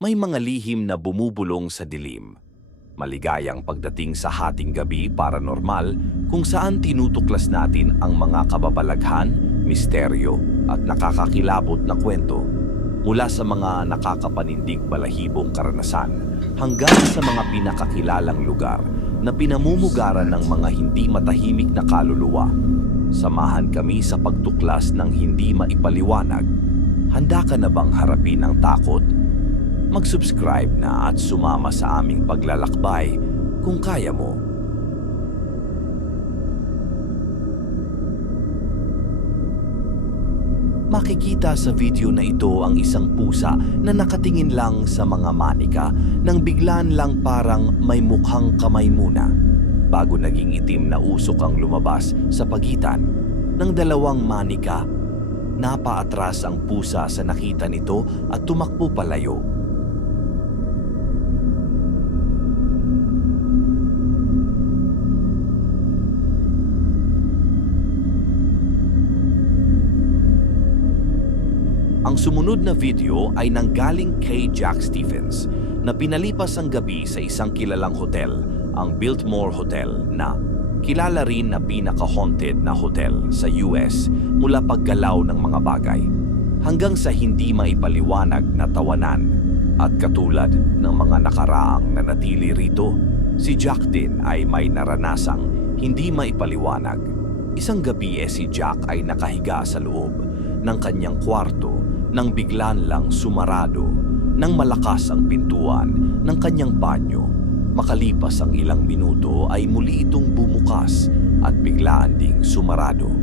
May mga lihim na bumubulong sa dilim. Maligayang pagdating sa Hating Gabi Paranormal kung saan tinutuklas natin ang mga kababalaghan, misteryo at nakakakilabot na kwento mula sa mga nakakapanindig balahibong karanasan hanggang sa mga pinakakilalang lugar na pinamumugaran ng mga hindi matahimik na kaluluwa. Samahan kami sa pagtuklas ng hindi maipaliwanag. Handa ka na bang harapin ang takot? Mag-subscribe na at sumama sa aming paglalakbay kung kaya mo. Makikita sa video na ito ang isang pusa na nakatingin lang sa mga manika nang biglaan lang parang may mukhang kamay muna bago naging itim na usok ang lumabas sa pagitan ng dalawang manika. Napaatras ang pusa sa nakita nito at tumakbo palayo. Ang sumunod na video ay nanggaling kay Jack Stephens na pinalipas ang gabi sa isang kilalang hotel, ang Biltmore Hotel, na kilala rin na pinaka-haunted na hotel sa US mula paggalaw ng mga bagay hanggang sa hindi maipaliwanag na tawanan. At katulad ng mga nakaraang nanatili rito, si Jack din ay may naranasang hindi maipaliwanag. Isang gabi si Jack ay nakahiga sa loob ng kanyang kwarto nang biglaan lang sumarado ng malakas ang pintuan ng kanyang banyo. Makalipas ang ilang minuto ay muli itong bumukas at biglaan ding sumarado.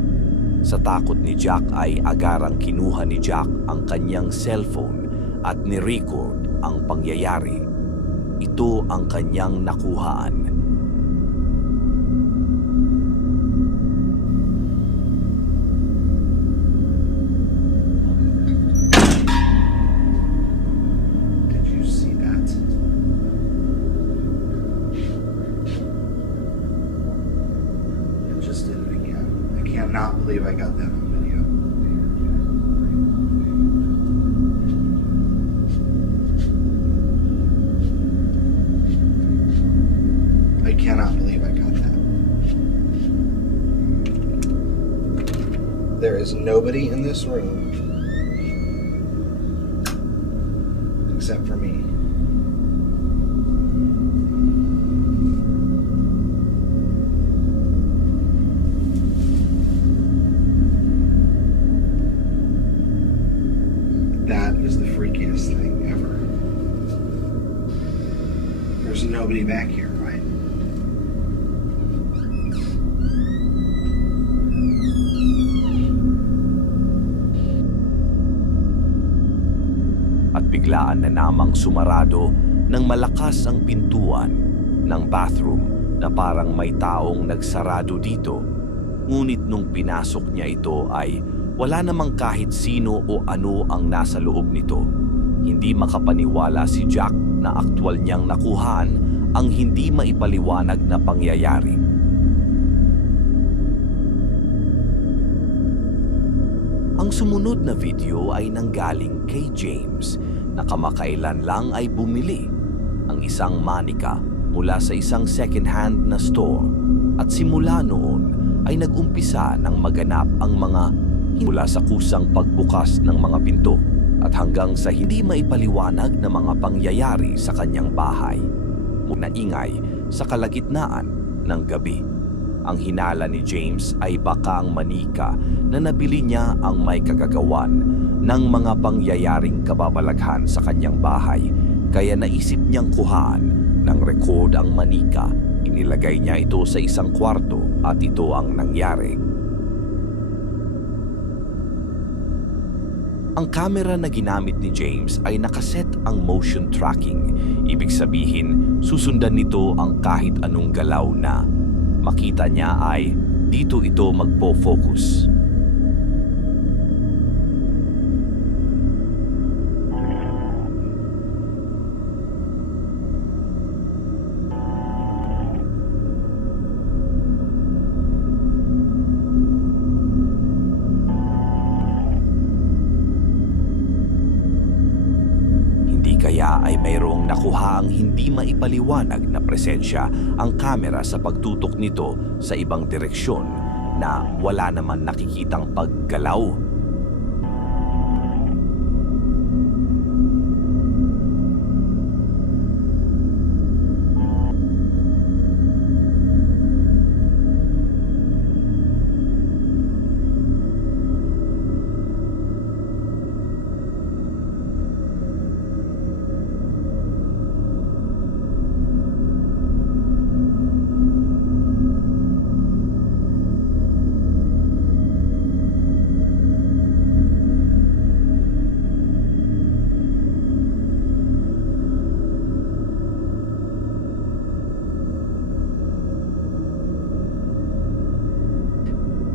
Sa takot ni Jack ay agarang kinuha ni Jack ang kanyang cellphone at ni-record ang pangyayari. Ito ang kanyang nakuhaan. I cannot believe I got that on video. I cannot believe I got that. There is nobody in this room except for me. That is the freakiest thing ever. There's nobody back here, right? At biglaan na namang sumarado ng malakas ang pintuan ng bathroom na parang may taong nagsarado dito. Ngunit nung pinasok niya ito ay wala namang kahit sino o ano ang nasa loob nito. Hindi makapaniwala si Jack na aktwal niyang nakuhaan ang hindi maipaliwanag na pangyayari. Ang sumunod na video ay nanggaling kay James na kamakailan lang ay bumili ang isang manika mula sa isang second-hand na store at simula noon ay nag-umpisa ng maganap ang mga mula sa kusang pagbukas ng mga pinto at hanggang sa hindi maipaliwanag na mga pangyayari sa kanyang bahay. Muna ingay sa kalagitnaan ng gabi. Ang hinala ni James ay baka ang manika na nabili niya ang may kagagawan ng mga pangyayaring kababalaghan sa kanyang bahay, kaya naisip niyang kuhaan ng record ang manika. Inilagay niya ito sa isang kwarto at ito ang nangyari. Ang camera na ginamit ni James ay nakaset ang motion tracking. Ibig sabihin, susundan nito ang kahit anong galaw na makita niya ay dito ito magpo-focus. Kaya ay mayroong nakuhaang hindi maipaliwanag na presensya ang kamera sa pagtutok nito sa ibang direksyon na wala naman nakikitang paggalaw.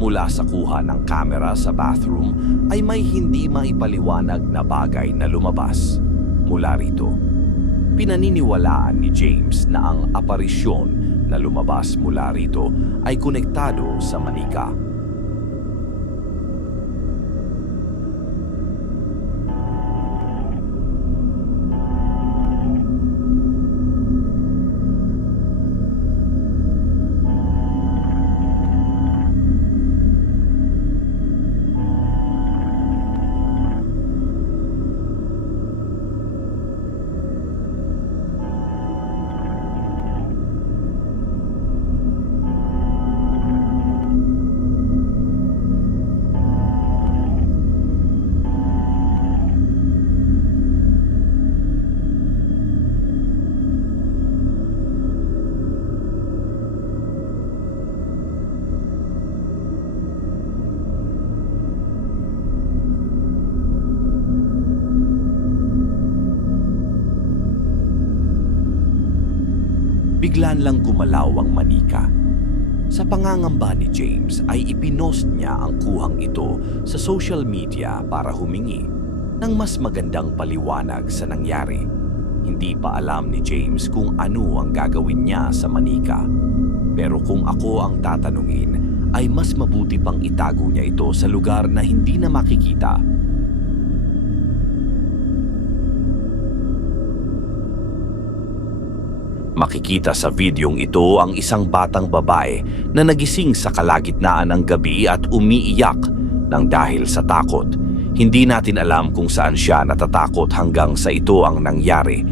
Mula sa kuha ng kamera sa bathroom ay may hindi maipaliwanag na bagay na lumabas mula rito. Pinaniniwalaan ni James na ang aparisyon na lumabas mula rito ay konektado sa manika. Biglan lang gumalaw ang manika. Sa pangangamba ni James ay ipinost niya ang kuhang ito sa social media para humingi ng mas magandang paliwanag sa nangyari. Hindi pa alam ni James kung ano ang gagawin niya sa manika. Pero kung ako ang tatanungin, ay mas mabuti pang itago niya ito sa lugar na hindi na makikita. Makikita sa videong ito ang isang batang babae na nagising sa kalagitnaan ng gabi at umiiyak nang dahil sa takot. Hindi natin alam kung saan siya natatakot hanggang sa ito ang nangyari.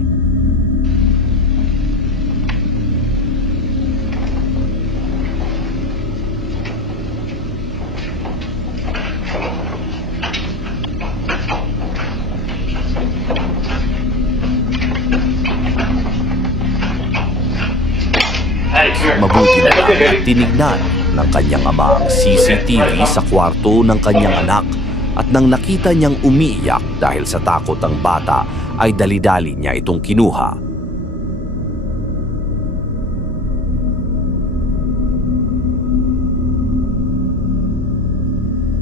Mabuti na lang tinignan ng kanyang ama ang CCTV sa kwarto ng kanyang anak at nang nakita niyang umiiyak dahil sa takot ang bata ay dali-dali niya itong kinuha.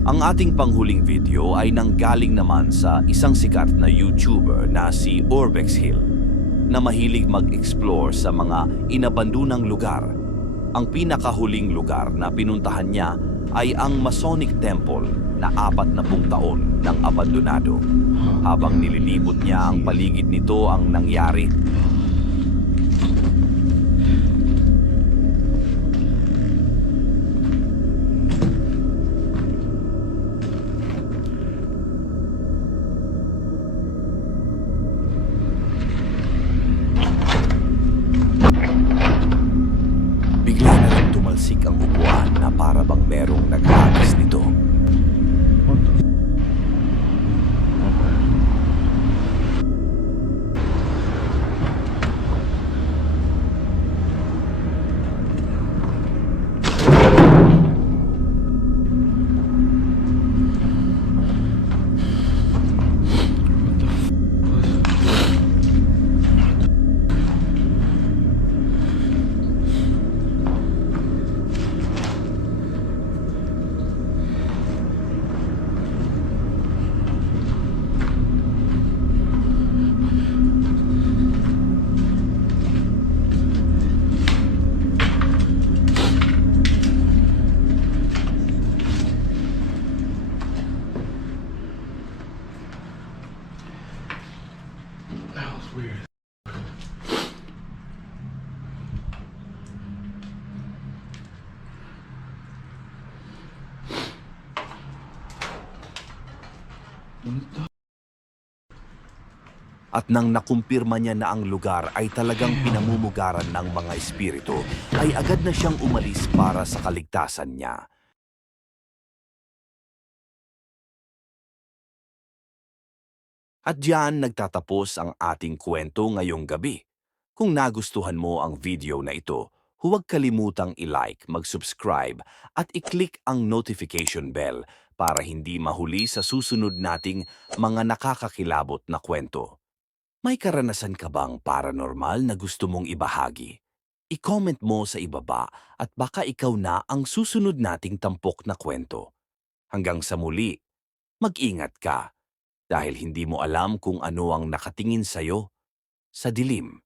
Ang ating panghuling video ay nanggaling naman sa isang sikat na YouTuber na si Urbex Hill na mahilig mag-explore sa mga inabandunang lugar. Ang pinakahuling lugar na pinuntahan niya ay ang Masonic Temple na 40 taon ng abandonado. Habang nililibot niya ang paligid nito ang nangyari. Bigla na lang tumalsik ang upuan na para bang merong naghagis nito. At nang nakumpirma niya na ang lugar ay talagang pinamumugaran ng mga espiritu, ay agad na siyang umalis para sa kaligtasan niya. At diyan nagtatapos ang ating kwento ngayong gabi. Kung nagustuhan mo ang video na ito, huwag kalimutang i-like, mag-subscribe at i-click ang notification bell para hindi mahuli sa susunod nating mga nakakakilabot na kwento. May karanasan ka bang paranormal na gusto mong ibahagi? I-comment mo sa ibaba at baka ikaw na ang susunod nating tampok na kwento. Hanggang sa muli, mag-ingat ka dahil hindi mo alam kung ano ang nakatingin sa'yo sa dilim.